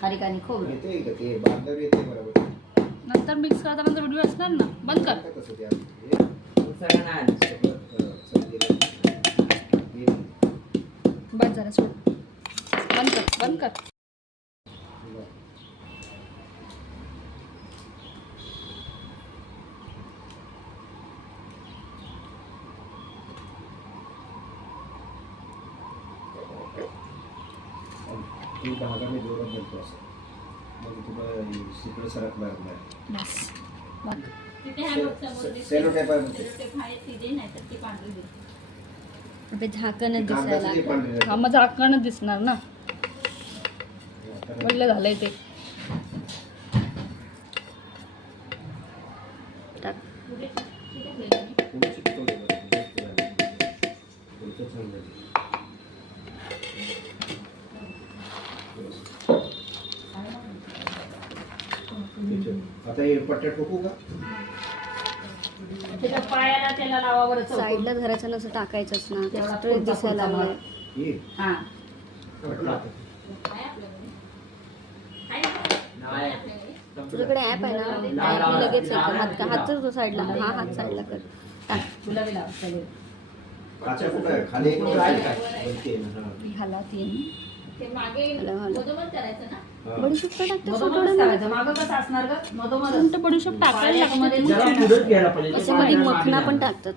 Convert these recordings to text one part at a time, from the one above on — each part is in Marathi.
खारीक आणि खोबरं येते का ते बांधल्यावर येते बरोबर. नंतर मिक्स करताना तर व्हिडिओ असणार ना? बंद कर. का तसं ते आता? हे सगळं, अं, समजेल. हे- बस झालं सोड. बंद कर बंद कर. ती भागाने जोरात बोलतो असं. मग तुला सरकणार नाही बस. आहे. सेलो टेप आहे आहे ती झाकणच कागदाची दिसायला. पांढरी हा राहते. मग झाकणच दिसणार ना. आता म्हटलं झालंय ते. टाक. ठेवली बरं. पुढचं झालं. आता हे पट्ट्या ठोकू का? त्याच्या पायाला त्याला लावा बरं चौकोन. साईडला धरायचं नसं टाकायचंच ना. पुढचा दिसायला पुढचा लागलं. हे. हा? आहे ना? तुझ्याकडे ॲप आहे ना? ॲप लगेच येतं हात हात तर तो साईडला हा हात साईडला कर. टाक. तुला बी लाव, चालेल. काचा कुठं आहे? खाली एक कुठं आहे काय वरती आहे ना, हा. ह्याला तीन. बडीशेप का टाकते बडीशेप टाकायला लागतं असं मध्ये मखना पण टाकतात.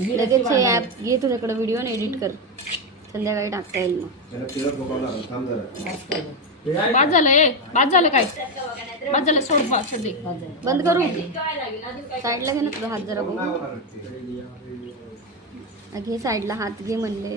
लगेच हे ॲप घे तुझ्याकडे व्हिडिओ एडिट कर. संध्याकाळी टाकता येईल मग. बाद झालं. ए बाद झालं काय? बाद झालं सोड बा सोड दे. बंद करू? साईडला घे ना तुझा हात जरा बघू. घे साईडला हात घे म्हणले.